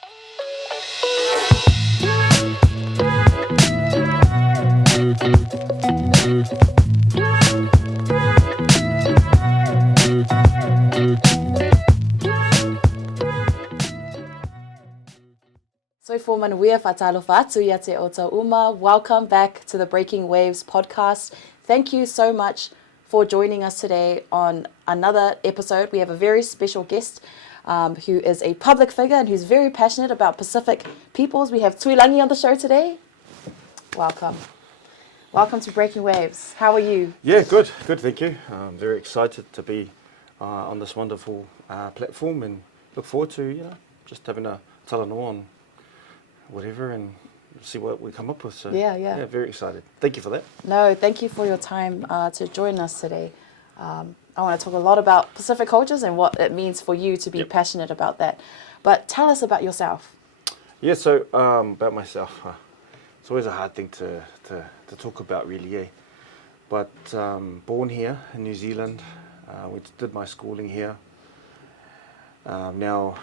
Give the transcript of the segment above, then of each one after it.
So for manuia whatalofa atu ia te o tau uma, welcome back to the Breaking Waves podcast. Thank you so much for joining us today on another episode. We have a very special guest who is a public figure and who's very passionate about Pacific peoples. We have Tuilagi on the show today. Welcome. Welcome to Breaking Waves. How are you? Yeah, good, thank you. I'm very excited to be on this wonderful platform and look forward to, just having a talanoa on whatever and see what we come up with. So yeah, very excited. Thank you for that. No, thank you for your time to join us today. I want to talk a lot about Pacific cultures and what it means for you to be passionate about that. But tell us about yourself. Yeah, so about myself, it's always a hard thing to talk about really, But born here in New Zealand, we did my schooling here. Now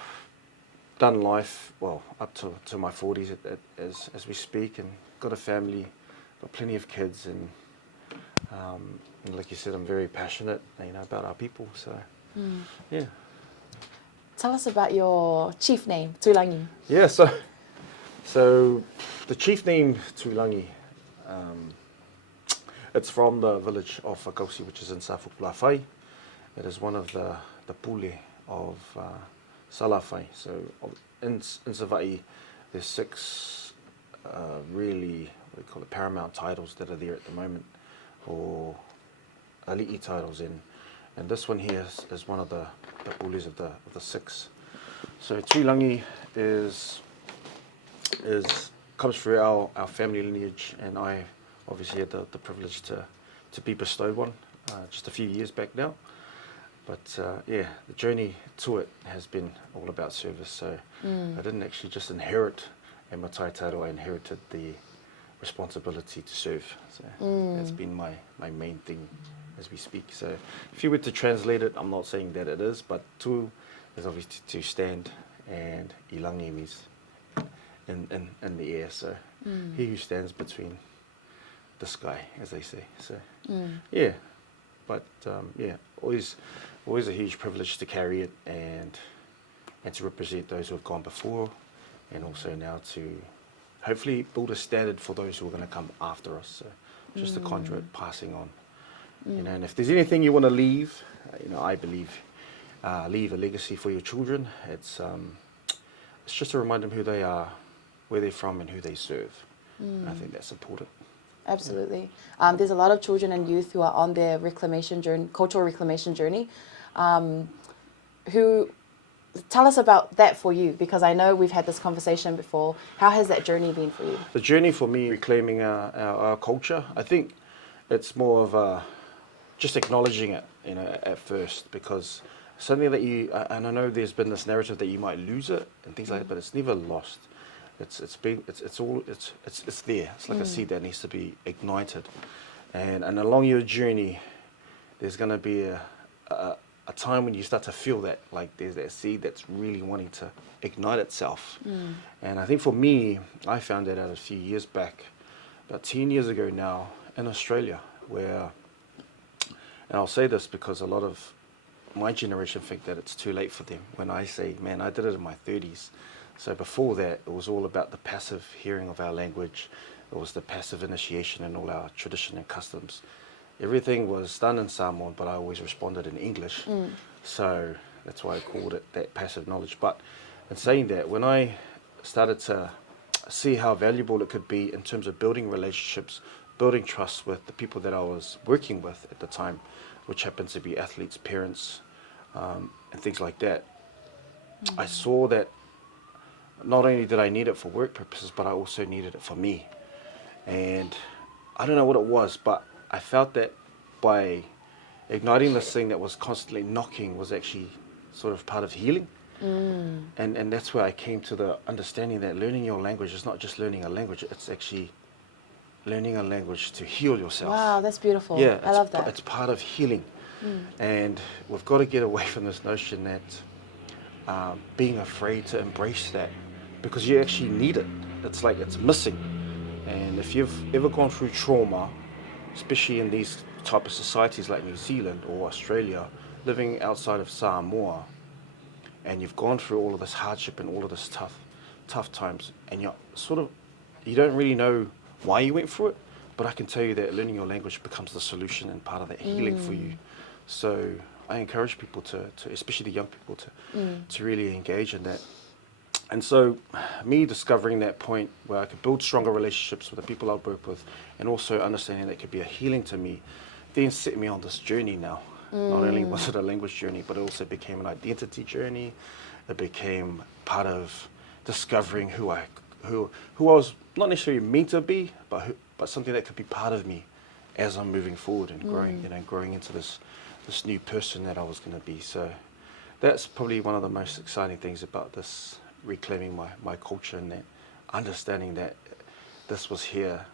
done life, well, up to my 40s as we speak, and got a family, got plenty of kids, and like you said, I'm very passionate, about our people. So, yeah. Tell us about your chief name, Tuilagi. Yeah, so the chief name Tuilagi, it's from the village of Reclamation, which is in South Bluwave. It is one of the pule of Salawhai. So in Savaii, there's 6 really, what do you call it, paramount titles that are there at the moment, or ali'i titles, and this one here is one of the pules of the 6. So Tuilagi comes through our family lineage, and I obviously had the privilege to be bestowed one just a few years back now. But the journey to it has been all about service. So I didn't actually just inherit a matai title, I inherited the responsibility to serve. So that's been my main thing as we speak. So if you were to translate it, I'm not saying that it is, but tu is obviously to stand, and ilangi means in the air. So he who stands between the sky, as they say. So always a huge privilege to carry it and to represent those who have gone before, and also now to hopefully build a standard for those who are going to come after us. So just a conduit passing on. And if there's anything you want to leave, I believe leave a legacy for your children. It's just to remind them who they are, where they're from, and who they serve. And I think that's important. Absolutely. There's a lot of children and youth who are on their reclamation journey, cultural reclamation journey, who tell us about that for you, because I know we've had this conversation before. How has that journey been for you? The journey for me, reclaiming our culture, I think it's more of just acknowledging it, at first, because something that and I know there's been this narrative that you might lose it and things like that, but it's never lost. It's there. It's like a seed that needs to be ignited, and along your journey, there's going to be a time when you start to feel that, like there's that seed that's really wanting to ignite itself. And I think for me, I found that out a few years back, about 10 years ago now, in Australia, where, and I'll say this because a lot of my generation think that it's too late for them. When I say, man, I did it in my 30s. So before that, it was all about the passive hearing of our language. It was the passive initiation in all our tradition and customs. Everything was done in Samoan, but I always responded in English. So that's why I called it that passive knowledge. But in saying that, when I started to see how valuable it could be in terms of building relationships, building trust with the people that I was working with at the time, which happened to be athletes, parents, and things like that, I saw that not only did I need it for work purposes, but I also needed it for me. And I don't know what it was, but I felt that by igniting this thing that was constantly knocking was actually sort of part of healing. And that's where I came to the understanding that learning your language is not just learning a language, it's actually learning a language to heal yourself. Wow, that's beautiful. Yeah, I love that. It's part of healing. And we've got to get away from this notion that being afraid to embrace that because you actually need it. It's like it's missing. And if you've ever gone through trauma, especially in these type of societies like New Zealand or Australia, living outside of Samoa, and you've gone through all of this hardship and all of this tough times, and you don't really know why you went through it, but I can tell you that learning your language becomes the solution and part of that healing for you. So I encourage people to especially the young people, to really engage in that. And so me discovering that point where I could build stronger relationships with the people I work with, and also understanding that it could be a healing to me, then set me on this journey now. Not only was it a language journey, but it also became an identity journey. It became part of discovering who I was not necessarily meant to be, but something that could be part of me as I'm moving forward and growing, growing into this new person that I was going to be. So that's probably one of the most exciting things about this, reclaiming my culture, and that understanding that this was here,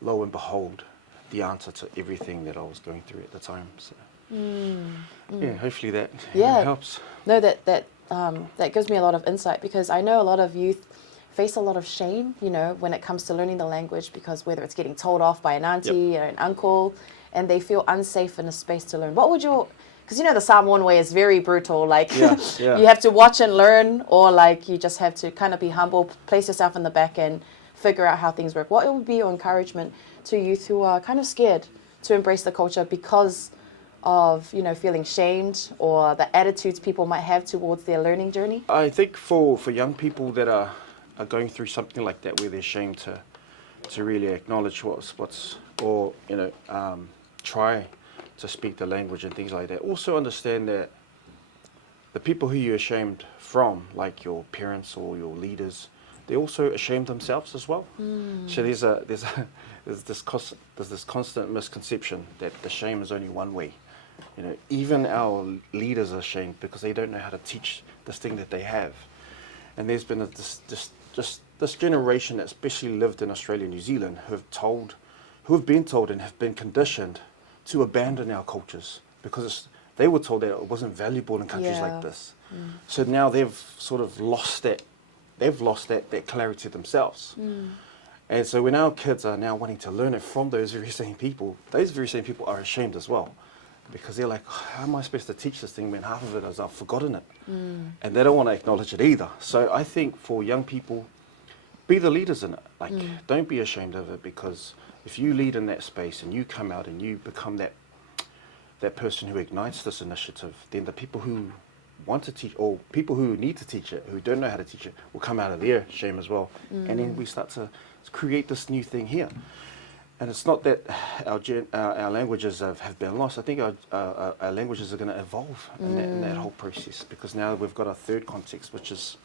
lo and behold, the answer to everything that I was going through at the time. So yeah, hopefully that helps. No, that gives me a lot of insight, because I know a lot of youth face a lot of shame, when it comes to learning the language, because whether it's getting told off by an auntie or an uncle, and they feel unsafe in a space to learn. What would because the Samoan way is very brutal, like you have to watch and learn, or like you just have to kind of be humble, place yourself in the back and figure out how things work. What would be your encouragement to youth who are kind of scared to embrace the culture because of, feeling shamed, or the attitudes people might have towards their learning journey? I think for young people that are going through something like that, where they're ashamed to really acknowledge or try to speak the language and things like that, also understand that the people who you're ashamed from, like your parents or your leaders, they're also ashamed themselves as well. So there's this constant misconception that the shame is only one way. Even our leaders are ashamed because they don't know how to teach this thing that they have. And there's been this generation that especially lived in Australia and New Zealand who have been told and have been conditioned to abandon our cultures because they were told that it wasn't valuable in countries like this. So now they've sort of lost that clarity themselves. And so when our kids are now wanting to learn it from those very same people are ashamed as well, because they're like, how am I supposed to teach this thing when half of it is I've forgotten it? And they don't want to acknowledge it either. So I think for young people, be the leaders in it. Like, don't be ashamed of it, because if you lead in that space and you come out and you become that person who ignites this initiative, then the people who want to teach, or people who need to teach it, who don't know how to teach it, will come out of their shame as well. And then we start to create this new thing here. And it's not that our languages have been lost. I think our languages are going to evolve in that whole process, because now we've got a third context, which is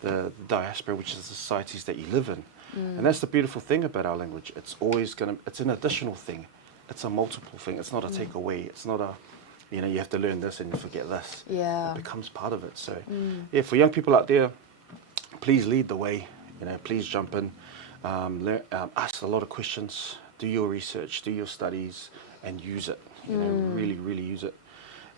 the diaspora, which is the societies that you live in. And that's the beautiful thing about our language. It's always it's an additional thing. It's a multiple thing. It's not a takeaway. It's not a, you have to learn this and you forget this. Yeah. It becomes part of it. So, for young people out there, please lead the way. Please jump in, ask a lot of questions, do your research, do your studies, and use it. Really, really use it.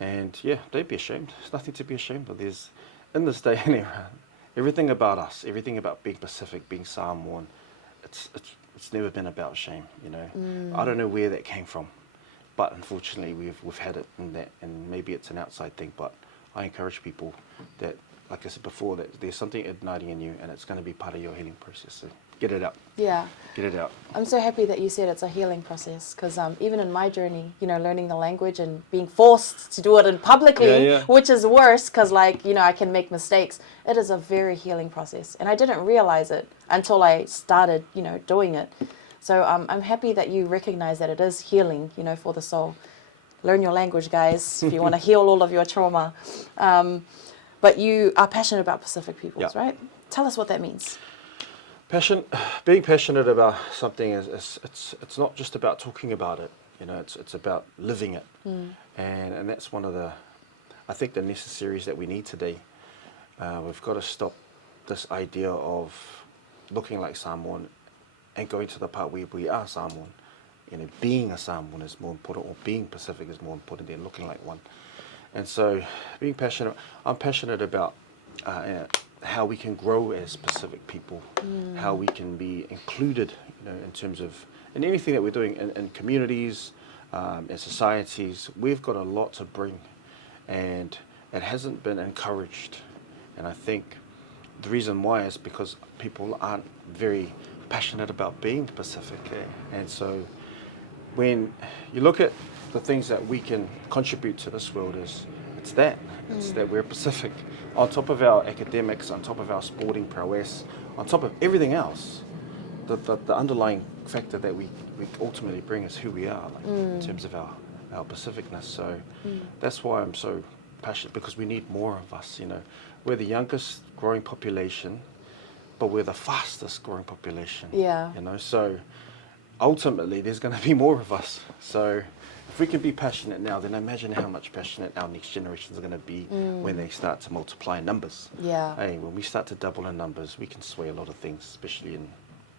And don't be ashamed. There's nothing to be ashamed of. There's, in this day and era, everything about us, everything about being Pacific, being Samoan, it's never been about shame. I don't know where that came from, but unfortunately we've had it in that, and maybe it's an outside thing. But I encourage people that, like I said before, that there's something igniting in you, and it's going to be part of your healing process. So get it out. Yeah. Get it out. I'm so happy that you said it's a healing process, because even in my journey, learning the language and being forced to do it in publicly, which is worse, because I can make mistakes. It is a very healing process, and I didn't realize it until I started, doing it. So I'm happy that you recognize that it is healing, for the soul. Learn your language, guys, if you want to heal all of your trauma. But you are passionate about Pacific peoples, right? Tell us what that means. Being passionate about something it's not just about talking about it. It's about living it, and that's one of the necessaries that we need today. We've got to stop this idea of looking like Samoan and going to the part where we are Samoan. Being a Samoan is more important, or being Pacific is more important than looking like one. And so, I'm passionate about how we can grow as Pacific people, how we can be included, in terms of in anything that we're doing in communities, in societies. We've got a lot to bring, and it hasn't been encouraged. And I think the reason why is because people aren't very passionate about being Pacific. And so when you look at the things that we can contribute to this world, it's that we're Pacific. On top of our academics, on top of our sporting prowess, on top of everything else, the underlying factor that we ultimately bring is who we are, in terms of our Pacificness. So that's why I'm so passionate, because we need more of us. We're the youngest growing population, but we're the fastest growing population. Yeah. So ultimately there's going to be more of us. So if we can be passionate now, then imagine how much passionate our next generations are going to be when they start to multiply in numbers. Yeah. Hey, when we start to double in numbers, we can sway a lot of things, especially in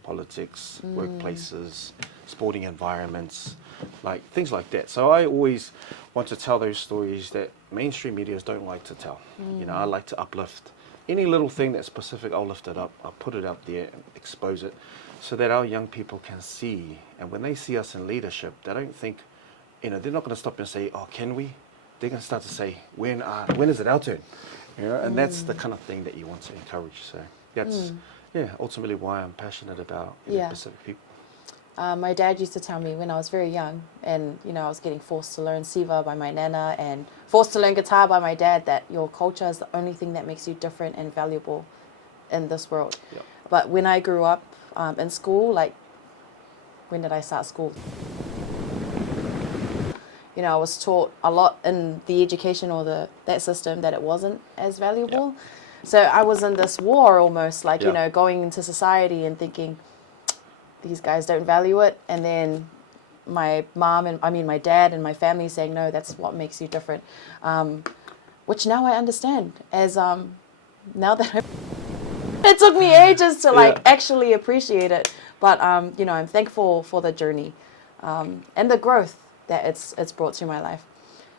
politics, workplaces, sporting environments, like things like that. So I always want to tell those stories that mainstream medias don't like to tell. I like to uplift any little thing that's Pacific. I'll lift it up, I'll put it out there and expose it so that our young people can see. And when they see us in leadership, they don't think, they're not going to stop and say, oh, can we? They're going to start to say, when is it our turn? And that's the kind of thing that you want to encourage. So that's ultimately why I'm passionate about Pacific people. My dad used to tell me when I was very young, and I was getting forced to learn siva by my nana and forced to learn guitar by my dad, that your culture is the only thing that makes you different and valuable in this world. Yep. But when I grew up in school, when did I start school? I was taught a lot in the education or that system that it wasn't as valuable. Yep. So I was in this war almost, going into society and thinking, these guys don't value it. And then my dad and my family saying, no, that's what makes you different. Which now I understand, as now that it took me ages to actually appreciate it. But, I'm thankful for the journey and the growth that it's brought to my life.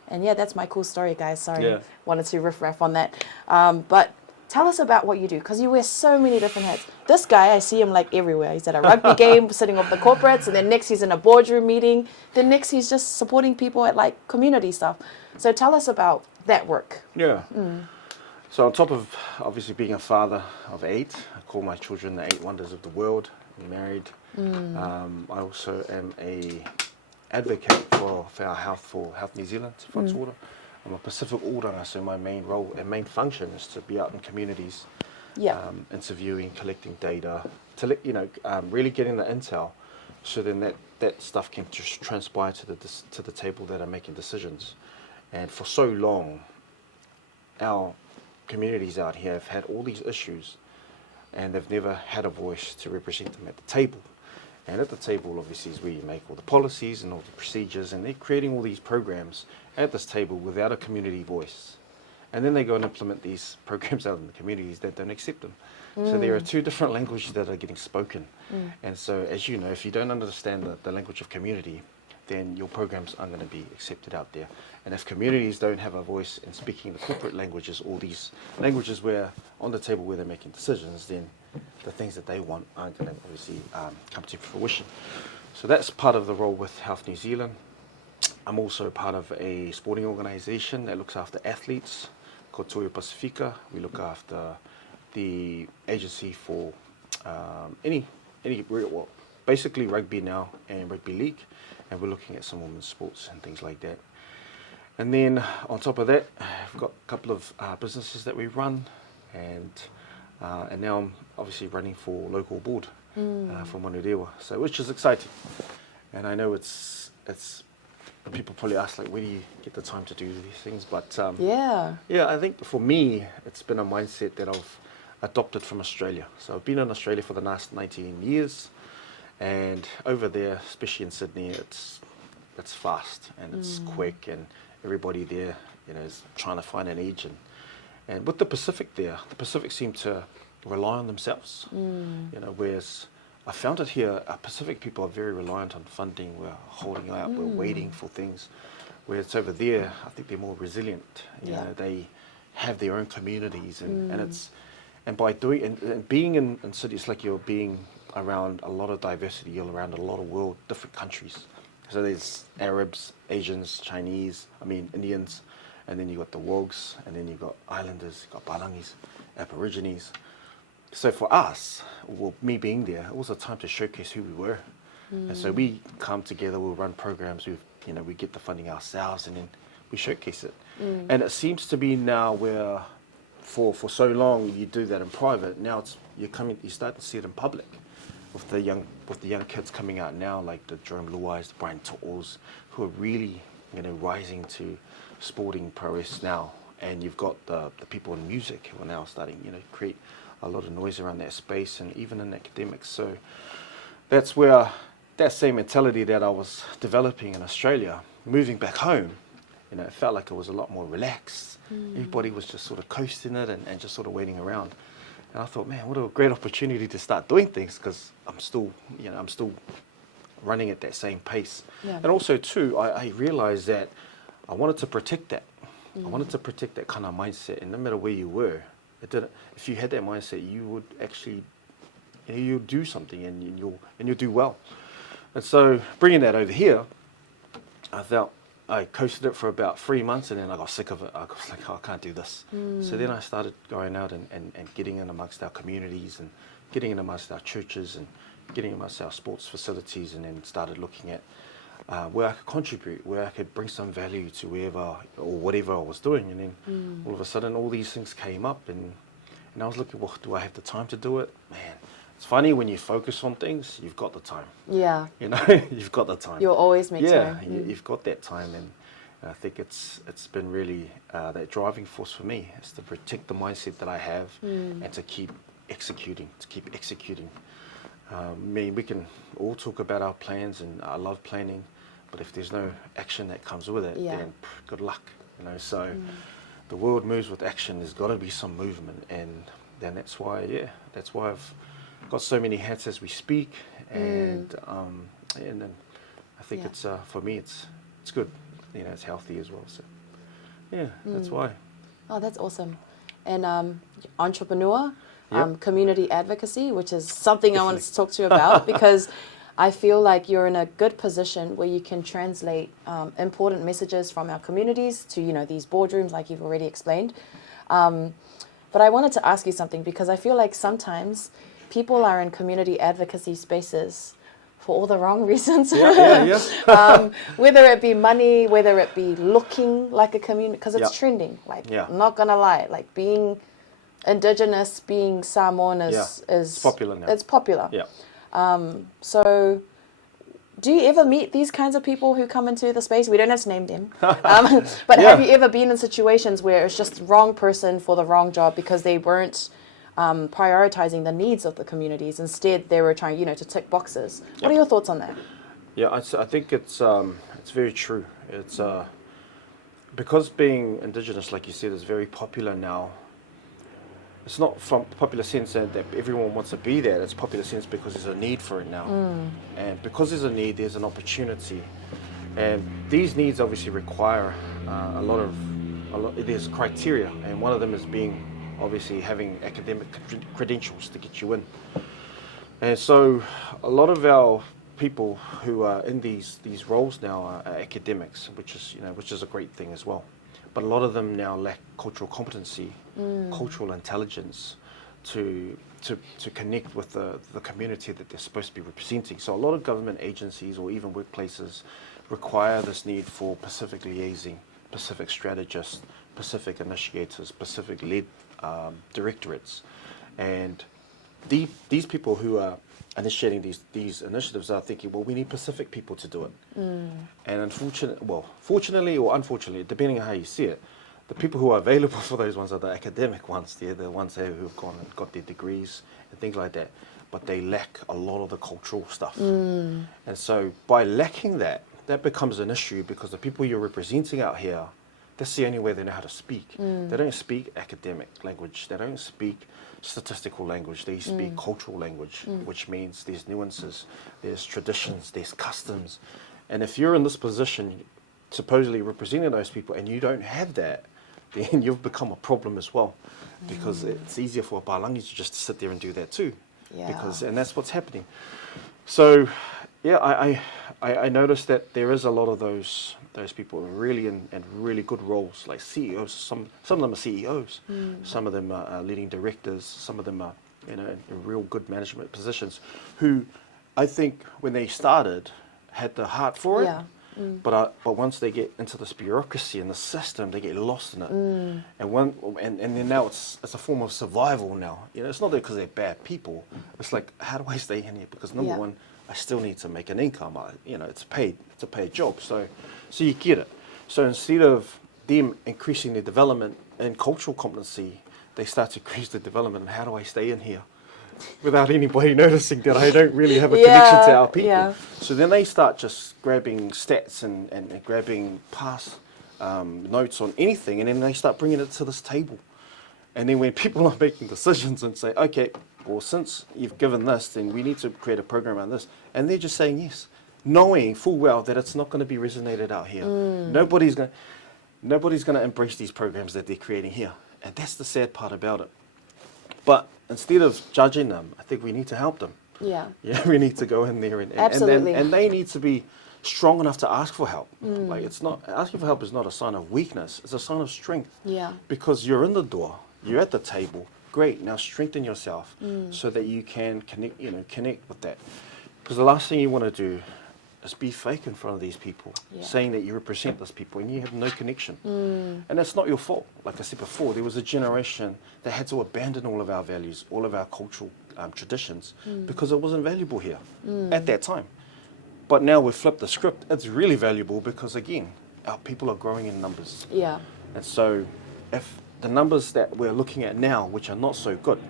And that's my cool story, guys. Sorry, wanted to riff-raff on that. But tell us about what you do, because you wear so many different hats. This guy, I see him everywhere. He's at a rugby game, sitting with the corporates, and then next he's in a boardroom meeting. Then next he's just supporting people at community stuff. So tell us about that work. Yeah. So on top of obviously being a father of 8, I call my children the 8 wonders of the world. I'm married. I also am a advocate for our health, for Health New Zealand. I'm a Pacific Oranga, so my main role and main function is to be out in communities, interviewing, collecting data, to really getting the intel, so then that stuff can just transpire to the table that are making decisions. And for so long, our communities out here have had all these issues, and they've never had a voice to represent them at the table. And at the table, obviously, is where you make all the policies and all the procedures, and they're creating all these programs at this table without a community voice. And then they go and implement these programs out in the communities that don't accept them. So there are 2 different languages that are getting spoken. And so, as you know, if you don't understand the language of community, then your programs aren't going to be accepted out there. And if communities don't have a voice in speaking the corporate languages, all these languages where on the table where they're making decisions, then the things that they want aren't going to obviously come to fruition. So that's part of the role with Health New Zealand. I'm also part of a sporting organisation that looks after athletes called Toyo Pacifica. We look after the agency for basically rugby now and rugby league, and we're looking at some women's sports and things like that. And then on top of that, we've got a couple of businesses that we run, and now I'm obviously running for local board from Manurewa, so which is exciting. And I know it's people probably ask where do you get the time to do these things? But I think for me it's been a mindset that I've adopted from Australia. So I've been in Australia for the last 19 years, and over there, especially in Sydney, it's fast and it's quick, and everybody there is trying to find an edge. And with the Pacific there, the Pacific seem to rely on themselves. Whereas I found it here, Pacific people are very reliant on funding. We're holding out, we're waiting for things. Whereas over there, I think they're more resilient. They have their own communities, and And by doing and being in cities, like you're being around a lot of diversity, you're around a lot of world, different countries. So there's Arabs, Asians, Chinese, Indians, and then you got the Wogs, and then you got Islanders, you got Palangis, Aborigines. So for us, well, me being there, it was a time to showcase who we were. And so we come together, we'll run programs, we get the funding ourselves, and then we showcase it. And it seems to be now where, for so long you do that in private. Now you start to see it in public, with the young kids coming out now, like the Jerome Luais, the Brian To'os, who are really rising to sporting prowess now. And you've got the people in music who are now starting create a lot of noise around that space, and even in academics. So that's where that same mentality that I was developing in Australia, moving back home, it felt like it was a lot more relaxed. Everybody was just sort of coasting it and just sort of waiting around. And I thought, man, what a great opportunity to start doing things, because I'm still running at that same pace. Yeah. And also too, I realized that I wanted to protect that. I wanted to protect that kind of mindset, and no matter where you were, if you had that mindset, you would actually, you'll do something, and you'll do well. And so bringing that over here, I coasted it for about 3 months, and then I got sick of it. I was like, I can't do this. So then I started going out and getting in amongst our communities, and getting in amongst our churches, and getting in amongst our sports facilities, and then started looking at where I could contribute, where I could bring some value to whatever I was doing. And then all of a sudden all these things came up, and I was looking, well, do I have the time to do it? Man, it's funny, when you focus on things, you've got the time. Yeah. You've got the time. You'll always make time. Yeah, you've got that time, and I think it's been really that driving force for me, is to protect the mindset that I have, and to keep executing. We can all talk about our plans, and I love planning, but if there's no action that comes with it, then good luck. So the world moves with action. There's got to be some movement, and then that's why I've got so many hats as we speak, and then I think it's for me it's good. It's healthy as well. So that's why. Oh, that's awesome. And entrepreneur, community advocacy, which is something I wanted to talk to you about, because I feel like you're in a good position where you can translate important messages from our communities to, these boardrooms, like you've already explained. But I wanted to ask you something, because I feel like sometimes people are in community advocacy spaces for all the wrong reasons. Whether it be money, whether it be looking like a community, because it's trending. I'm not going to lie, like being Indigenous, being Samoan is it's popular now. It's popular. Yeah. So do you ever meet these kinds of people who come into the space? We don't have to name them. But have you ever been in situations where it's just the wrong person for the wrong job because they weren't prioritizing the needs of the communities? Instead, they were trying, to tick boxes. What are your thoughts on that? Yeah, I think it's very true. It's because being Indigenous, like you said, is very popular now. It's not from popular sense that everyone wants to be there. It's popular sense because there's a need for it now. And because there's a need, there's an opportunity. And these needs obviously require there's criteria. And one of them is obviously having academic credentials to get you in. And so a lot of our people who are in these roles now are academics, which is a great thing as well. But a lot of them now lack cultural competency, cultural intelligence to connect with the community that they're supposed to be representing. So a lot of government agencies or even workplaces require this need for Pacific liaising, Pacific strategists, Pacific initiators, Pacific led directorates. And these people who are initiating these initiatives are thinking, well, we need Pacific people to do it. And fortunately or unfortunately, depending on how you see it, the people who are available for those ones are the academic ones. They're the ones who've gone and got their degrees and things like that. But they lack a lot of the cultural stuff. And so by lacking that becomes an issue, because the people you're representing out here, that's the only way they know how to speak. They don't speak academic language. They don't speak statistical language. They speak cultural language, which means there's nuances, there's traditions, there's customs. And if you're in this position, supposedly representing those people, and you don't have that, then you've become a problem as well, because it's easier for a Palangi to just sit there and do that too, and that's what's happening. So, yeah, I noticed that there is a lot of those people really in really good roles, like CEOs. Some of them are CEOs, some of them are leading directors, some of them are in real good management positions, who I think when they started had the heart for it. But once they get into this bureaucracy and the system, they get lost in it. And then now it's a form of survival now. It's not because they're bad people. It's like, how do I stay in here? Because number one, I still need to make an income. It's a paid job. So you get it. So instead of them increasing their development and cultural competency, they start to increase the development. And how do I stay in here without anybody noticing that I don't really have a connection to our people? So then they start just grabbing stats and grabbing past notes on anything, and then they start bringing it to this table. And then when people are making decisions and say, okay, well, since you've given this, then we need to create a program on this, and they're just saying yes, knowing full well that it's not going to be resonated out here. Nobody's going to embrace these programs that they're creating here, and that's the sad part about it. But instead of judging them, I think we need to help them. Yeah, we need to go in there and they need to be strong enough to ask for help. Like, it's not, asking for help is not a sign of weakness, it's a sign of strength. Because you're in the door, you're at the table. Great, now strengthen yourself so that you can connect with that. Because the last thing you want to do is be fake in front of these people, saying that you represent these people and you have no connection. And that's not your fault. Like I said before, there was a generation that had to abandon all of our values, all of our cultural traditions, because it wasn't valuable here at that time. But now we've flipped the script. It's really valuable because, again, our people are growing in numbers. And so if the numbers that we're looking at now, which are not so good,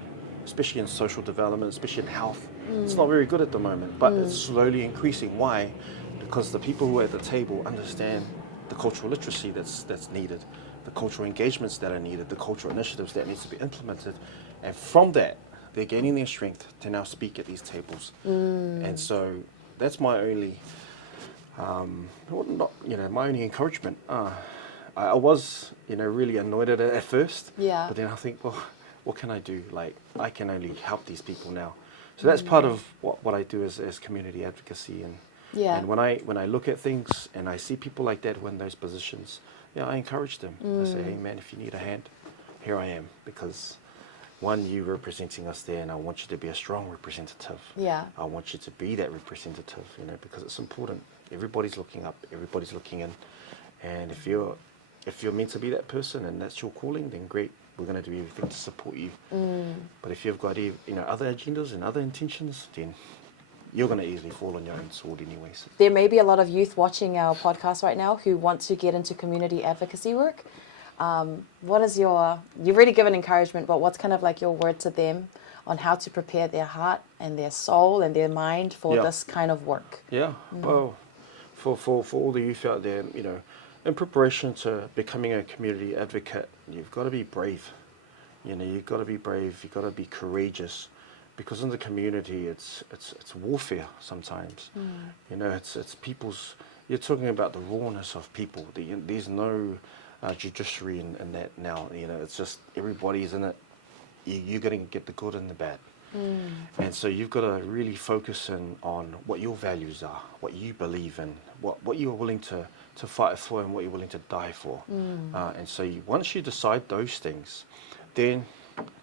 especially in social development, especially in health, it's not very good at the moment, but it's slowly increasing. Why? Because the people who are at the table understand the cultural literacy that's needed, the cultural engagements that are needed, the cultural initiatives that need to be implemented, and from that, they're gaining their strength to now speak at these tables. And so that's my only, my only encouragement. I was, really annoyed at it at first, but then I think, well, what can I do? Like, I can only help these people now. So that's part of what I do as community advocacy. And when I look at things and I see people like that who are in those positions, I encourage them. I say, hey man, if you need a hand, here I am. Because one, you representing us there, and I want you to be a strong representative. I want you to be that representative, because it's important. Everybody's looking up, everybody's looking in. And if you're meant to be that person and that's your calling, then great. We're going to do everything to support you. But if you've got other agendas and other intentions, then you're going to easily fall on your own sword anyways. There may be a lot of youth watching our podcast right now who want to get into community advocacy work. What is you've already given encouragement, but what's kind of like your word to them on how to prepare their heart and their soul and their mind for this kind of work? Well, for all the youth out there, in preparation to becoming a community advocate, you've got to be brave. You've got to be brave. You've got to be courageous, because in the community, it's warfare sometimes. It's people's. You're talking about the rawness of people. There's no judiciary in that now. It's just everybody's in it. You're going to get the good and the bad. And so you've got to really focus on what your values are, what you believe in, what you're willing to fight for and what you're willing to die for. And so once you decide those things, then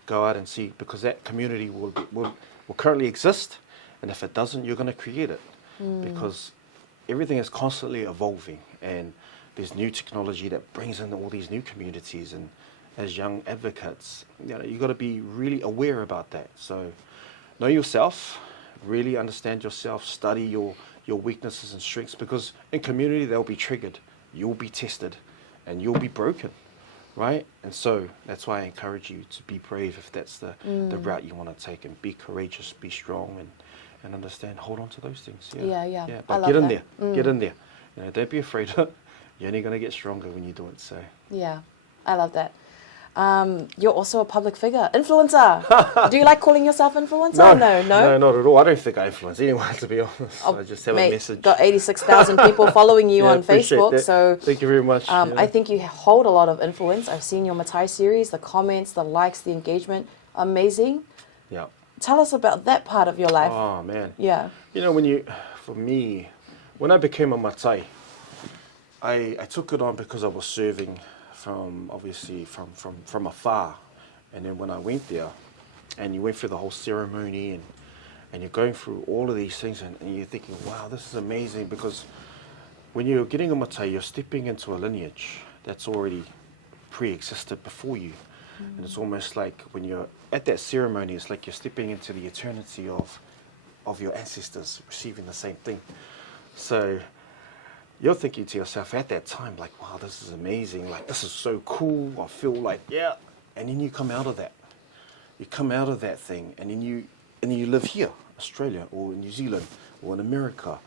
go out and see, because that community will currently exist, and if it doesn't, you're going to create it, because everything is constantly evolving, and there's new technology that brings in all these new communities. And as young advocates, you've got to be really aware about that. So know yourself, really understand yourself, study your weaknesses and strengths, because in community they'll be triggered, you'll be tested, and you'll be broken, right? And so that's why I encourage you to be brave if that's the route you want to take, and be courageous, be strong, and understand, hold on to those things. But get in there. Don't be afraid. You're only going to get stronger when you do it. So I love that. You're also a public figure, influencer. Do you like calling yourself influencer? No, No, not at all. I don't think I influence anyone, to be honest. I just have a message. Got 86,000 people following you on Facebook, that. so thank you very much. I think you hold a lot of influence. I've seen your Matai series, the comments, the likes, the engagement, amazing. Yeah. Tell us about that part of your life. Oh man. Yeah. You know, for me, when I became a Matai, I took it on because I was serving from afar, and then when I went there, and you went through the whole ceremony, and you're going through all of these things, and you're thinking, wow, this is amazing, because when you're getting a Matai, you're stepping into a lineage that's already pre-existed before you. And it's almost like when you're at that ceremony, it's like you're stepping into the eternity of your ancestors receiving the same thing. So you're thinking to yourself at that time, like, wow, this is amazing, like, this is so cool, I feel like, yeah. And then you come out of that. You come out of that thing, and then you live here, Australia, or New Zealand, or in America,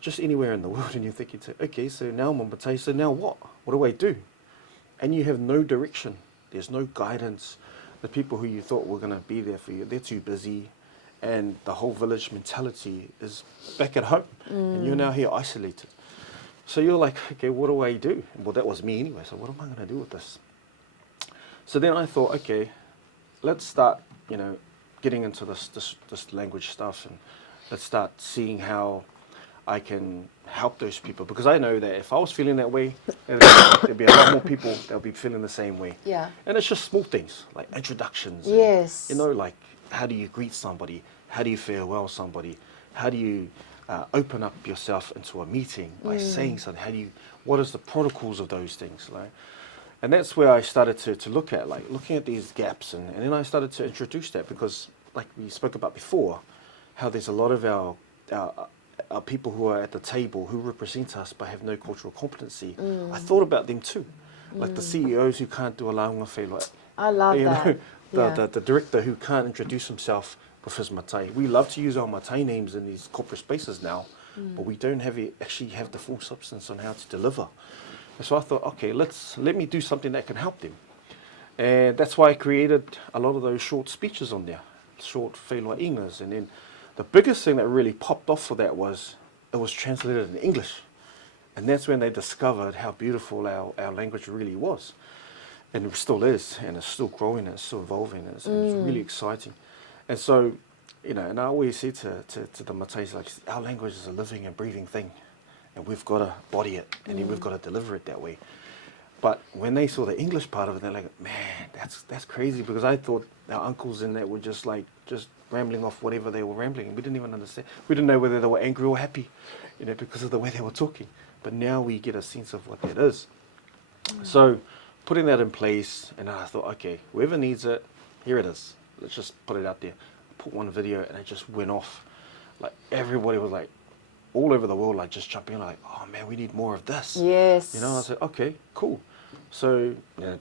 just anywhere in the world, and you're thinking, okay, so now I'm on Matai, so now what? What do I do? And you have no direction. There's no guidance. The people who you thought were going to be there for you, they're too busy. And the whole village mentality is back at home. And you're now here isolated. So you're like, okay, what do I do? Well, that was me anyway. So what am I going to do with this? So then I thought, okay, let's start, getting into this language stuff. And let's start seeing how I can help those people, because I know that if I was feeling that way, there'd be a lot more people that'll be feeling the same way. Yeah. And it's just small things like introductions. Yes. And, like how do you greet somebody? How do you farewell somebody? How do you open up yourself into a meeting by saying something? What is the protocols of those things? Like, and that's where I started to look at, like looking at these gaps, and then I started to introduce that, because like we spoke about before, how there's a lot of our people who are at the table who represent us but have no cultural competency. I thought about them too, like the CEOs who can't do a launga whenua. I love that. The director who can't introduce himself with his Matai. We love to use our Matai names in these corporate spaces now, but we don't actually have the full substance on how to deliver. And so I thought, okay, let me do something that can help them. And that's why I created a lot of those short speeches on there, short whenua ingas. And then the biggest thing that really popped off for that was it was translated in English. And that's when they discovered how beautiful our language really was. And it still is, and it's still growing, and it's still evolving, and it's really exciting. And so, and I always say to the Matais, like, our language is a living and breathing thing, and we've got to body it, and then we've got to deliver it that way. But when they saw the English part of it, they're like, man, that's crazy, because I thought our uncles in that were just rambling off whatever they were rambling, and we didn't even understand. We didn't know whether they were angry or happy, because of the way they were talking. But now we get a sense of what that is. So putting that in place, and I thought, okay, whoever needs it, here it is. Let's just put it out there. I put one video, and it just went off. Like, everybody was like, all over the world, like, just jumping in, like, oh man, we need more of this. Yes. I said, okay, cool. So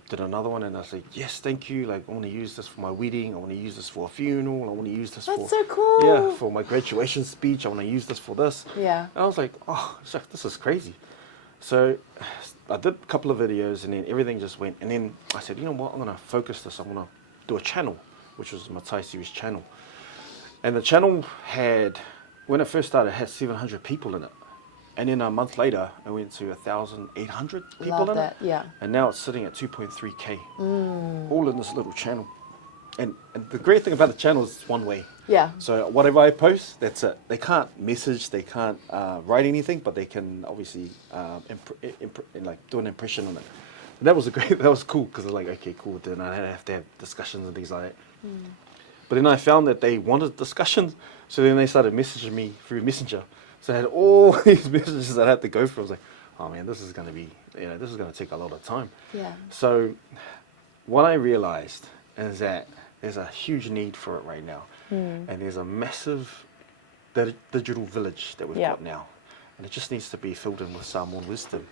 did another one, and I said, yes, thank you. Like, I want to use this for my wedding. I want to use this for a funeral. I want to use this That's so cool. Yeah, for my graduation speech. I want to use this for this. Yeah. And I was like, oh, this is crazy. So I did a couple of videos, and then everything just went. And then I said, you know what? I'm going to focus this. I'm going to do a channel, which was my Thai series channel. And the channel when it first started, it had 700 people in it. And then a month later, it went to 1,800 people in it. Yeah. And now it's sitting at 2.3K, all in this little channel. And the great thing about the channel is it's one way. Yeah. So whatever I post, that's it. They can't message, they can't write anything, but they can obviously do an impression on it. And that was cool, because I was like, okay, cool. Then I have to have discussions and things like that. But then I found that they wanted discussions, so then they started messaging me through Messenger. So I had all these messages that I had to go through. I was like, oh man, this is going to be, this is going to take a lot of time. Yeah. So what I realized is that there's a huge need for it right now. And there's a massive digital village that we've got now. And it just needs to be filled in with Samoan wisdom.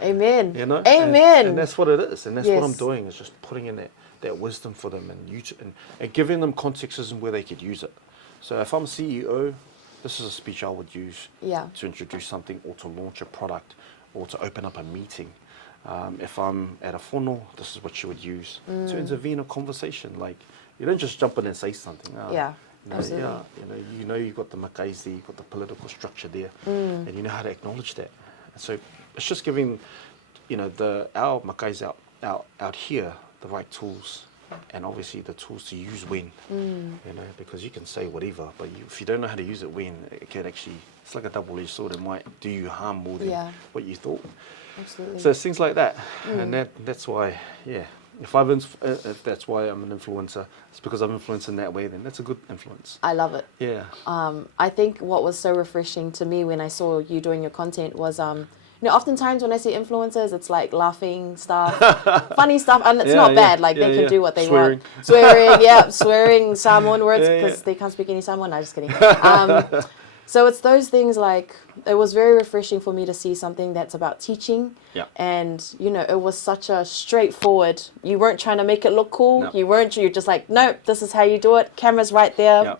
Amen. Amen. And that's what it is. And that's what I'm doing, is just putting in that wisdom for them, and giving them contexts and where they could use it. So if I'm CEO, this is a speech I would use to introduce something, or to launch a product, or to open up a meeting. If I'm at a whono, this is what you would use to intervene a conversation. Like, you don't just jump in and say something. Yeah, You know, absolutely. yeah, you've got the makaise, you've got the political structure there, and you know how to acknowledge that. And so it's just giving, our makaise out here the right tools, and obviously the tools to use when, because you can say whatever, but if you don't know how to use it when, it can actually, it's like a double-edged sword. It might do you harm more than what you thought. Absolutely. So it's things like that, and that's why, if that's why I'm an influencer, it's because I'm influenced in that way, then that's a good influence. I love it. Yeah. I think what was so refreshing to me when I saw you doing your content was, oftentimes when I see influencers, it's like laughing stuff, funny stuff, and it's not bad. Like, they can do what they want. Swearing Samoan words, because they can't speak any Samoan. No, just kidding. So it's those things, like, it was very refreshing for me to see something that's about teaching. Yeah. And, it was such a straightforward, you weren't trying to make it look cool. No. You're just like, nope, this is how you do it. Camera's right there. Yeah.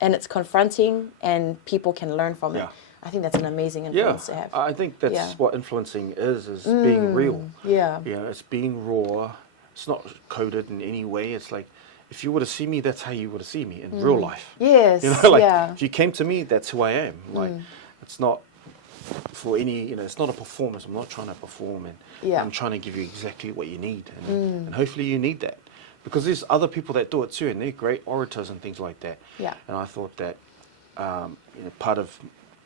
And it's confronting, and people can learn from it. I think that's an amazing influence to have. I think that's what influencing is being real. Yeah. It's being raw. It's not coded in any way. It's like, if you were to see me, that's how you would see me in real life. Yes. If you came to me, that's who I am. Like, it's not for any, it's not a performance. I'm not trying to perform, and I'm trying to give you exactly what you need, and hopefully you need that, because there's other people that do it too, and they're great orators and things like that. Yeah. And I thought that, part of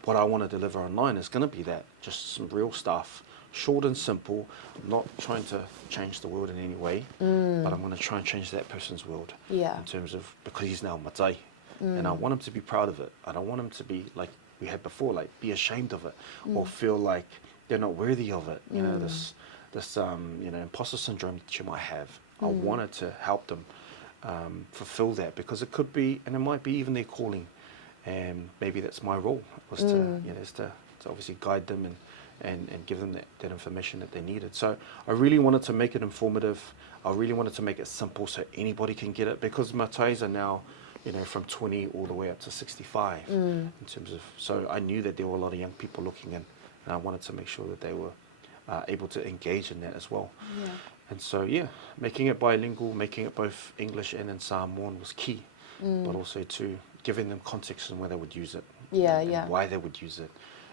what I want to deliver online is going to be that, just some real stuff, short and simple. I'm not trying to change the world in any way, but I'm going to try and change that person's world. Yeah. In terms of, because he's now matai, and I want him to be proud of it. I don't want him to be, like we had before, like, be ashamed of it, or feel like they're not worthy of it. This imposter syndrome that you might have. I wanted to help them fulfill that, because it could be, and it might be even their calling, and maybe that's my role, was to obviously guide them and give them that information that they needed. So I really wanted to make it informative. I really wanted to make it simple so anybody can get it, because matais are now, from 20 all the way up to 65 in terms of, so I knew that there were a lot of young people looking in, and I wanted to make sure that they were able to engage in that as well. Yeah. And so, making it bilingual, making it both English and in Samoan was key, but also to giving them context on where they would use it, and why they would use it.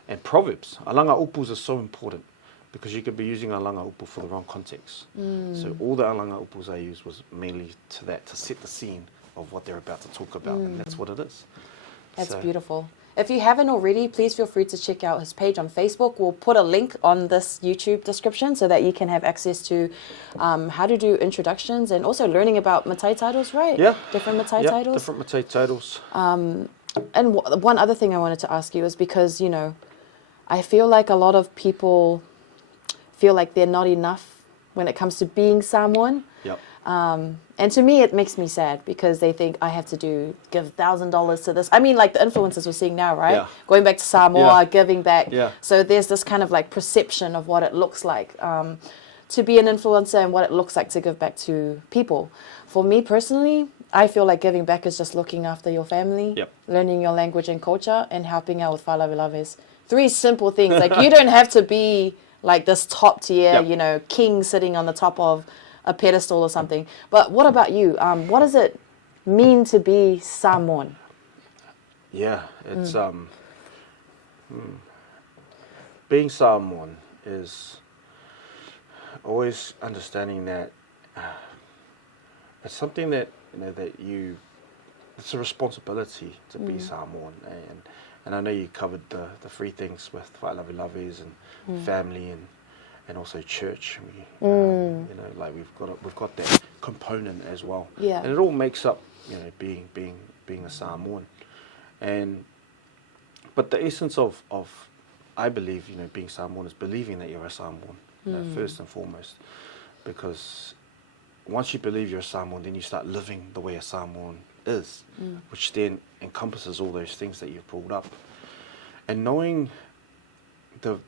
And proverbs, alanga upus are so important, because you could be using alanga upu for the wrong context. So all the alanga upus I used was mainly to set the scene of what they're about to talk about, and that's what it is. That's beautiful. If you haven't already, please feel free to check out his page on Facebook. We'll put a link on this YouTube description so that you can have access to how to do introductions, and also learning about matai titles, right? Yeah. Different matai titles. Different matai titles. And one other thing I wanted to ask you is, because, I feel like a lot of people feel like they're not enough when it comes to being Samoan. Yep. And to me, it makes me sad, because they think I have to give $1,000 to this. I mean, like the influencers we're seeing now, right? Yeah. Going back to Samoa, giving back. Yeah. So there's this kind of like perception of what it looks like to be an influencer, and what it looks like to give back to people. For me personally, I feel like giving back is just looking after your family, learning your language and culture, and helping out with whalawilaves. 3 simple things. Like, you don't have to be like this top tier, king sitting on the top of a pedestal or something. But what about you? What does it mean to be Samoan? Yeah, it's being Samoan is always understanding that it's something that it's a responsibility to be Samoan, and I know you covered the 3 things with whalawilaves and family and also church. Like we've got that component as well. Yeah. And it all makes up, being a Samoan. But the essence of I believe, being Samoan is believing that you're a Samoan, first and foremost. Because once you believe you're a Samoan, then you start living the way a Samoan is, which then encompasses all those things that you've pulled up. And knowing the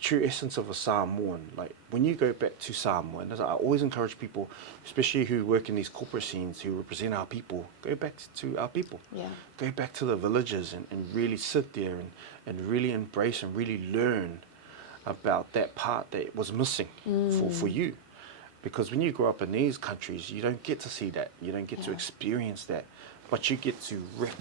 true essence of a Samoan, like when you go back to Samoa, and I always encourage people, especially who work in these corporate scenes, who represent our people, go back to our people. Yeah. Go back to the villages and really sit there and really embrace and really learn about that part that was missing for you. Because when you grow up in these countries, you don't get to see that. You don't get to experience that. But you get to rep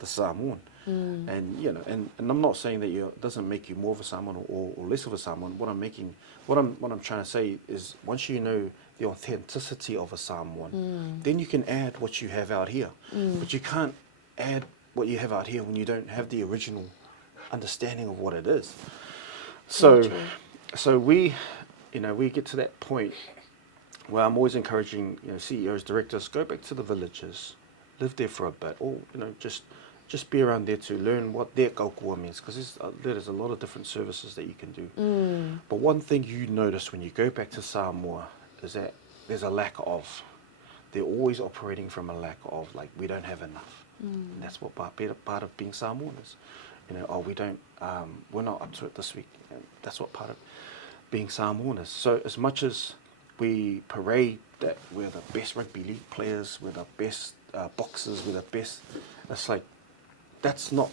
the Samoan. And, you know, and I'm not saying that it doesn't make you more of a Samoan or less of a Samoan. What I'm trying to say is once you know the authenticity of a Samoan, then you can add what you have out here. But you can't add what you have out here when you don't have the original understanding of what it is. So we get to that point where I'm always encouraging, you know, CEOs, directors, go back to the villages, live there for a bit, or, you know, just be around there to learn what their kaukua means, because there's a lot of different services that you can do. But one thing you notice when you go back to Samoa is that there's a lack of. They're always operating from a lack of, like, we don't have enough. And that's what part of being Samoan is. You know, we're not up to it this week. And that's what part of being Samoan is. So as much as we parade that we're the best rugby league players, we're the best boxers, we're the best, it's like, that's not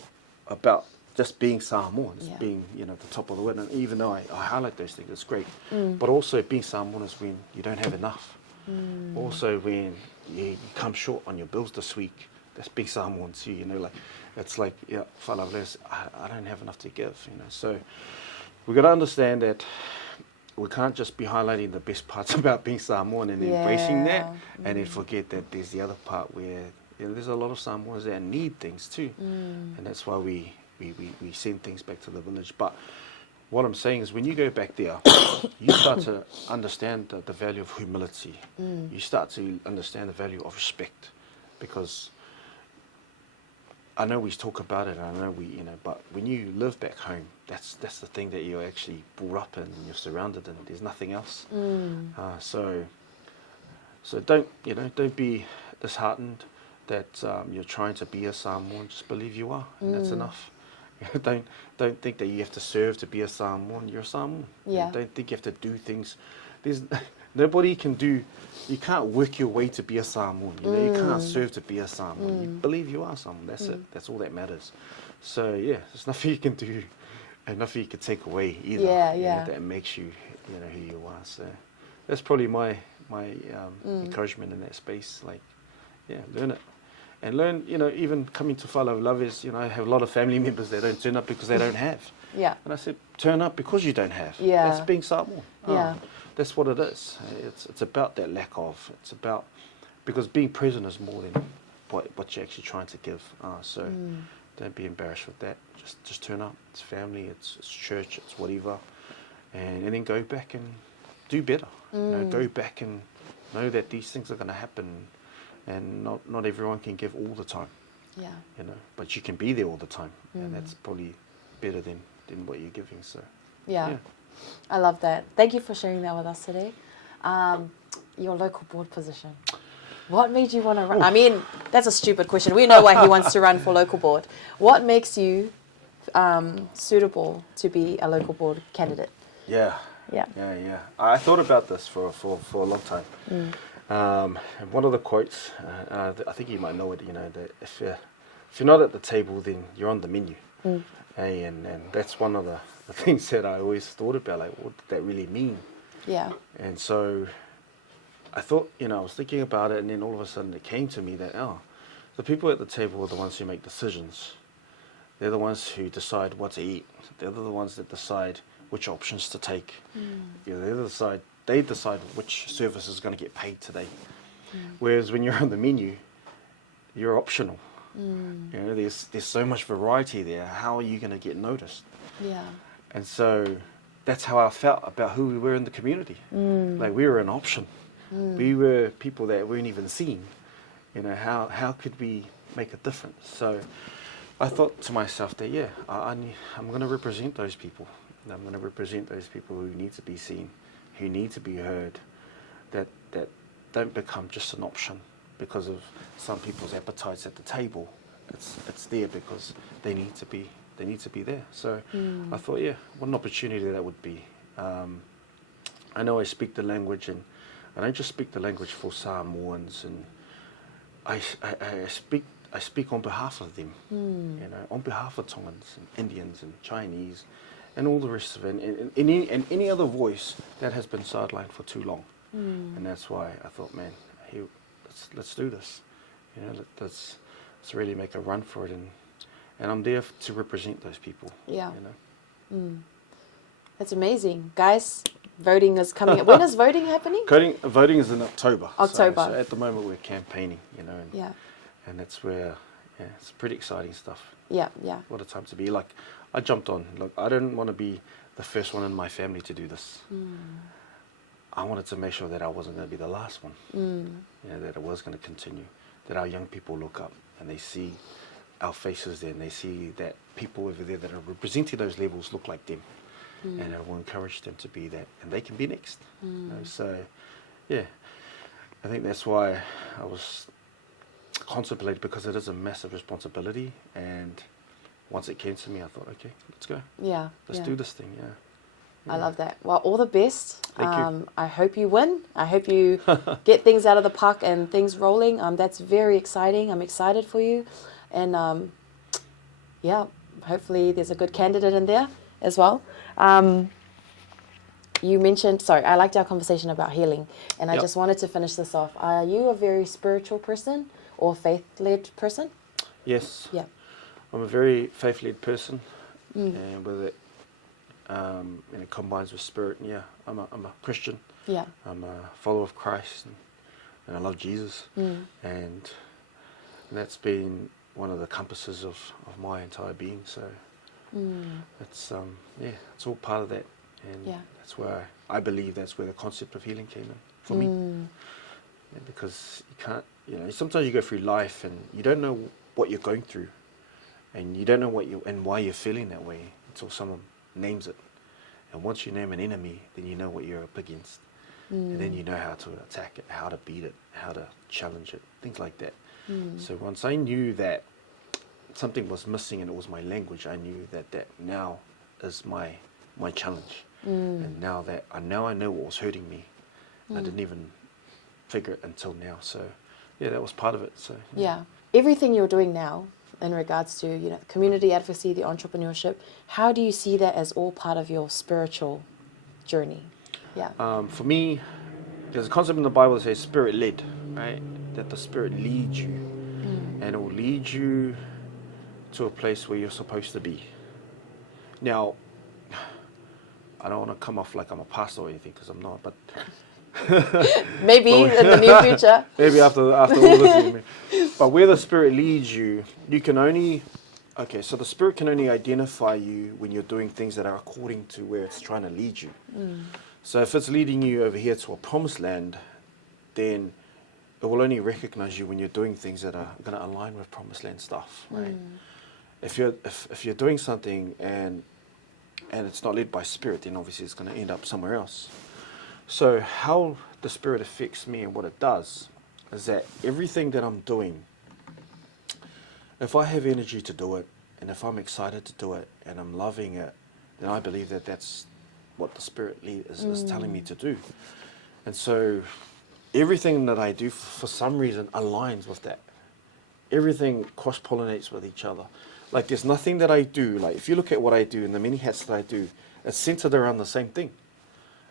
about just being Samoan, it's being, you know, the top of the world. And even though I highlight those things, it's great. But also being Samoan is when you don't have enough. Also when you come short on your bills this week, that's being Samoan too, you know, like, it's like, yeah, I don't have enough to give, you know. So we've got to understand that we can't just be highlighting the best parts about being Samoan and embracing that, and then forget that there's the other part where, you know, there's a lot of Samoans that need things too, and that's why we send things back to the village. But what I'm saying is when you go back there, you start to understand the value of humility. You start to understand the value of respect, because I know we talk about it, I know you know, but when you live back home, that's the thing that you're actually brought up in, and you're surrounded in. There's nothing else. So don't be disheartened that you're trying to be a Samoan. Just believe you are, and that's enough. Don't think that you have to serve to be a Samoan. You're a Samoan. Yeah. Don't think you have to do things. There's nobody can do. You can't work your way to be a Samoan. You know, you can't serve to be a Samoan. You believe you are Samoan. That's it. That's all that matters. So yeah, there's nothing you can do, and nothing you can take away either. You know, that makes you, you know, who you are. So that's probably my encouragement in that space. Like, yeah, learn it. And learn, you know, even coming to Follow Love is, you know, I have a lot of family members that don't turn up because they don't have. Yeah. And I said, turn up because you don't have. Yeah. That's being Samoan. Yeah. That's what it is. It's about that lack of. It's about, because being present is more than what you're actually trying to give. So don't be embarrassed with that. Just turn up. It's family, it's church, it's whatever. And then go back and do better. You know, go back and know that these things are going to happen. And not everyone can give all the time. Yeah. You know, but you can be there all the time, and that's probably better than what you're giving. So. Yeah. I love that. Thank you for sharing that with us today. Your local board position. What made you want to run? I mean, that's a stupid question. We know why he wants to run for local board. What makes you suitable to be a local board candidate? Yeah. I thought about this for a long time. And one of the quotes, I think you might know it, you know, that if you're not at the table, then you're on the menu. And that's one of the things that I always thought about, like, what did that really mean? Yeah. And so I thought, you know, I was thinking about it, and then all of a sudden it came to me that, the people at the table are the ones who make decisions. They're the ones who decide what to eat. They're the ones that decide which options to take. You know, they decide which service is going to get paid today. Whereas when you're on the menu, you're optional. You know, there's so much variety there. How are you going to get noticed? Yeah. And so that's how I felt about who we were in the community. Like, we were an option. We were people that weren't even seen. You know, how could we make a difference? So I thought to myself that, I'm going to represent those people. I'm going to represent those people who need to be seen, who need to be heard, that don't become just an option because of some people's appetites at the table. It's there because they need to be there. So I thought, what an opportunity that would be. I know I speak the language, and I don't just speak the language for Samoans, and I speak on behalf of them, you know, on behalf of Tongans and Indians and Chinese and all the rest of it, and any other voice that has been sidelined for too long. And that's why I thought, man, let's do this. You know, let's really make a run for it, and I'm there to represent those people. Yeah. You know. That's amazing, guys. Voting is coming up. When is voting happening? Voting is in October. October. So at the moment we're campaigning, you know, and that's where, it's pretty exciting stuff. Yeah. What a time to be. Like, I jumped on. Look, I didn't want to be the first one in my family to do this. I wanted to make sure that I wasn't going to be the last one. You know, that it was going to continue. That our young people look up and they see our faces there, and they see that people over there that are representing those levels look like them. And it will encourage them to be that, and they can be next. You know, so, yeah, I think that's why I was contemplating, because it is a massive responsibility. And once it came to me, I thought, okay, let's go. Yeah. Let's do this thing. Yeah. I love that. Well, all the best. Thank you. I hope you win. I hope you get things out of the park and things rolling. That's very exciting. I'm excited for you. And hopefully there's a good candidate in there as well. You mentioned, I liked our conversation about healing, and I just wanted to finish this off. Are you a very spiritual person or faith-led person? Yes. Yeah. I'm a very faith-led person, and with it, and it combines with spirit. And I'm a Christian. Yeah. I'm a follower of Christ, and I love Jesus, and that's been one of the compasses of my entire being. So it's it's all part of that, and that's where I believe that's where the concept of healing came in for me. Yeah, because you can't, sometimes you go through life and you don't know what you're going through, and you don't know why you're feeling that way until someone names it. And once you name an enemy, then you know what you're up against, and then you know how to attack it, how to beat it, how to challenge it, things like that. So once I knew that something was missing and it was my language, I knew that now is my challenge. And now I know what was hurting me. I didn't even figure it until now. So that was part of it. So everything you're doing now in regards to community advocacy, the entrepreneurship, how do you see that as all part of your spiritual journey? For me, there's a concept in the Bible that says spirit led, right? That the spirit leads you, and it will lead you to a place where you're supposed to be. Now, I don't want to come off like I'm a pastor or anything, because I'm not, but maybe in the near future. Maybe after all this. But where the spirit leads you, you can only, so the spirit can only identify you when you're doing things that are according to where it's trying to lead you. So if it's leading you over here to a promised land, then it will only recognize you when you're doing things that are going to align with promised land stuff, right? If you're doing something and it's not led by spirit, then obviously it's going to end up somewhere else. So how the spirit affects me and what it does is that everything that I'm doing, if I have energy to do it, and if I'm excited to do it, and I'm loving it, then I believe that that's what the spirit is telling me to do. And so everything that I do, for some reason, aligns with that. Everything cross-pollinates with each other. Like, there's nothing that I do, like, if you look at what I do and the many hats that I do, it's centered around the same thing,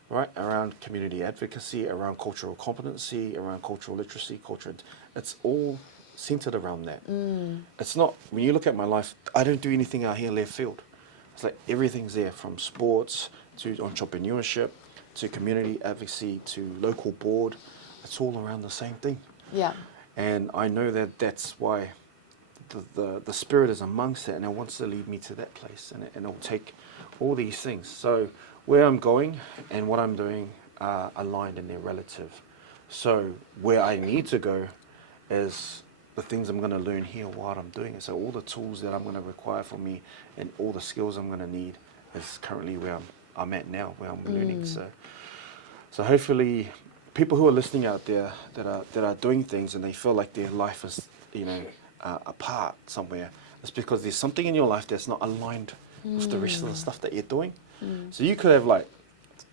right? Around community advocacy, around cultural competency, around cultural literacy, it's all centered around that. It's not, when you look at my life, I don't do anything out here left field. It's like everything's there, from sports to entrepreneurship to community advocacy to local board. It's all around the same thing. Yeah. And I know that that's why the spirit is amongst it, and it wants to lead me to that place, and it'll take all these things. So where I'm going and what I'm doing are aligned and they're relative. So where I need to go is the things I'm going to learn here while I'm doing it. So all the tools that I'm going to require for me and all the skills I'm going to need is currently where I'm at now, where I'm learning. So hopefully people who are listening out there that are doing things and they feel like their life is apart somewhere, it's because there's something in your life that's not aligned with the rest of the stuff that you're doing. So you could have like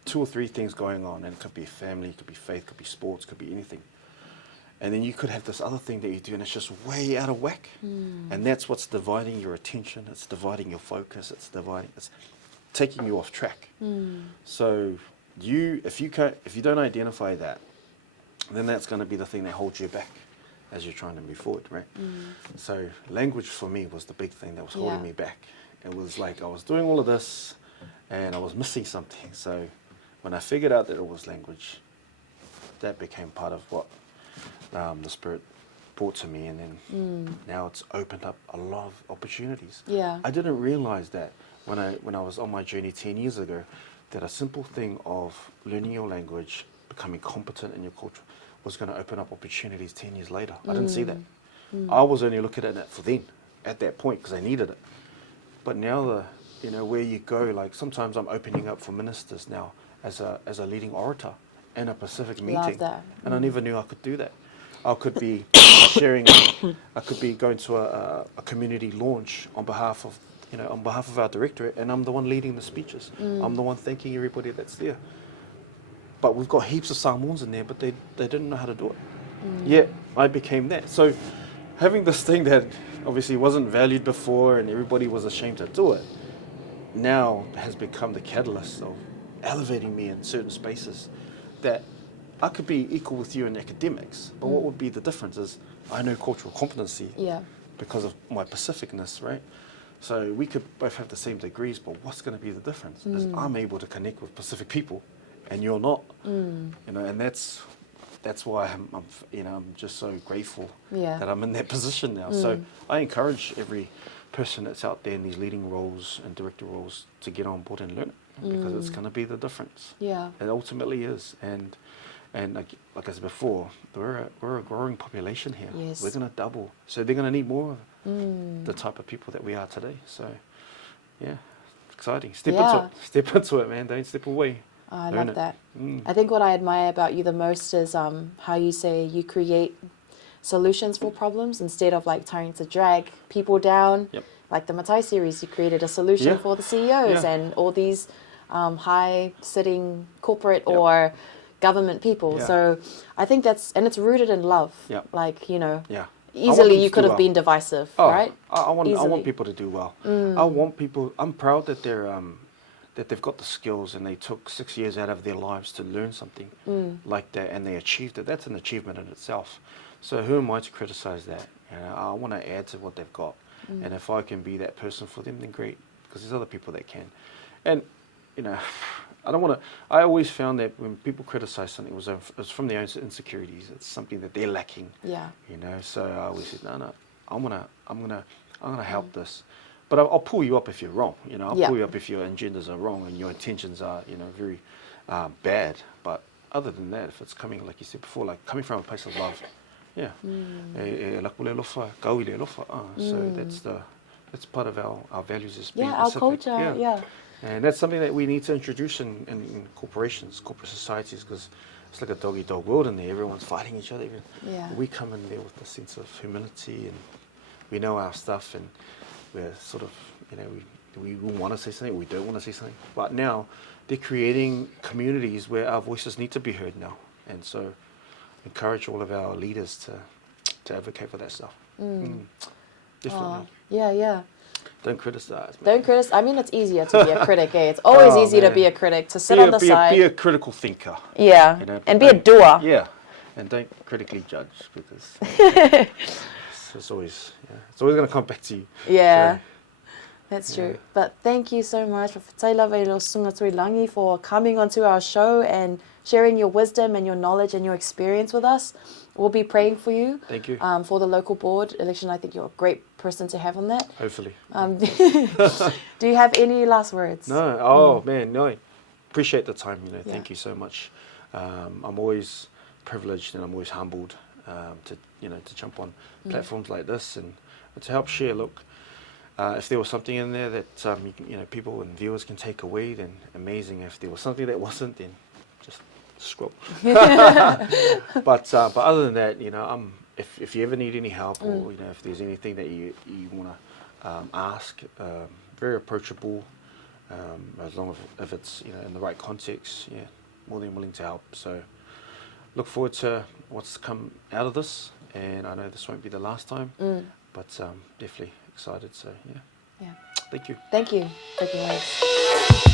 2 or 3 things going on, and it could be family, it could be faith, it could be sports, it could be anything. And then you could have this other thing that you do, and it's just way out of whack. And that's what's dividing your attention, it's dividing your focus, taking you off track. So if you don't identify that, then that's going to be the thing that holds you back as you're trying to move forward, right? So language for me was the big thing that was holding me back. It was like I was doing all of this and I was missing something. So when I figured out that it was language, that became part of what the Spirit brought to me, and then now it's opened up a lot of opportunities. I didn't realize that when I was on my journey 10 years ago, that a simple thing of learning your language, becoming competent in your culture, was going to open up opportunities 10 years later. I didn't see that. I was only looking at it for then, at that point, because I needed it. But now, where you go, like sometimes I'm opening up for ministers now as a leading orator in a Pacific meeting. Love that. And I never knew I could do that. I could be sharing, I could be going to a community launch on behalf of our directorate, and I'm the one leading the speeches. I'm the one thanking everybody that's there. But we've got heaps of Samoans in there, but they didn't know how to do it. Yet I became that. So having this thing that obviously wasn't valued before and everybody was ashamed to do it, now has become the catalyst of elevating me in certain spaces that I could be equal with you in academics, but what would be the difference is I know cultural competency because of my Pacificness, right? So we could both have the same degrees, but what's going to be the difference is I'm able to connect with Pacific people and you're not, and that's why I'm just so grateful that I'm in that position now. So I encourage every person that's out there in these leading roles and director roles to get on board and learn it, because it's going to be the difference. It ultimately is. And like I said before, we're a growing population here. We're going to double. So they're going to need more of the type of people that we are today. So, yeah, exciting. Step into it, man. Don't step away. I love that. I think what I admire about you the most is how you say you create solutions for problems instead of like trying to drag people down. Like the Matai series, you created a solution for the CEOs and all these high-sitting corporate or government people. So I think and it's rooted in love. Like, easily you could have been divisive, right? I want people to do well. I'm proud that that they've got the skills and they took 6 years out of their lives to learn something like that, and they achieved it. That's an achievement in itself. So who am I to criticize that? I want to add to what they've got. And if I can be that person for them, then great, because there's other people that can. And, I always found that when people criticize something, it was from their own insecurities. It's something that they're lacking. So I always said, no, I'm gonna help this. But I'll pull you up if you're wrong. I'll pull you up if your agendas are wrong and your intentions are, very bad. But other than that, if it's coming, like you said before, like coming from a place of love, so that's part of our values as being our Pacific. culture, And that's something that we need to introduce in corporations, corporate societies, because it's like a dog-eat-dog world in there. Everyone's fighting each other. We come in there with a sense of humility, and we know our stuff, and we're sort of, we want to say something, we don't want to say something. But now they're creating communities where our voices need to be heard now. And so encourage all of our leaders to advocate for that stuff. Definitely. Don't criticize. Man. Don't criticize. I mean, it's easier to be a critic. It's always easy to be a critic, to sit on the side. Be a critical thinker. And be a doer. And don't critically judge, because it's always going to come back to you. That's true. But thank you so much for Tuilagi for coming onto our show and sharing your wisdom and your knowledge and your experience with us. We'll be praying for you. Thank you. For the local board election. I think you're a great person to have on that. Hopefully. Do you have any last words? No. No. Appreciate the time. Thank you so much. I'm always privileged and I'm always humbled to jump on platforms like this and to help share. Look, if there was something in there that people and viewers can take away, then amazing. If there was something that wasn't, then just scroll. But other than that, if you ever need any help or if there's anything that you want to ask, very approachable, as long as if it's in the right context, more than willing to help. So look forward to what's come out of this, and I know this won't be the last time, but definitely excited. So thank you. Thank you. Breaking Waves.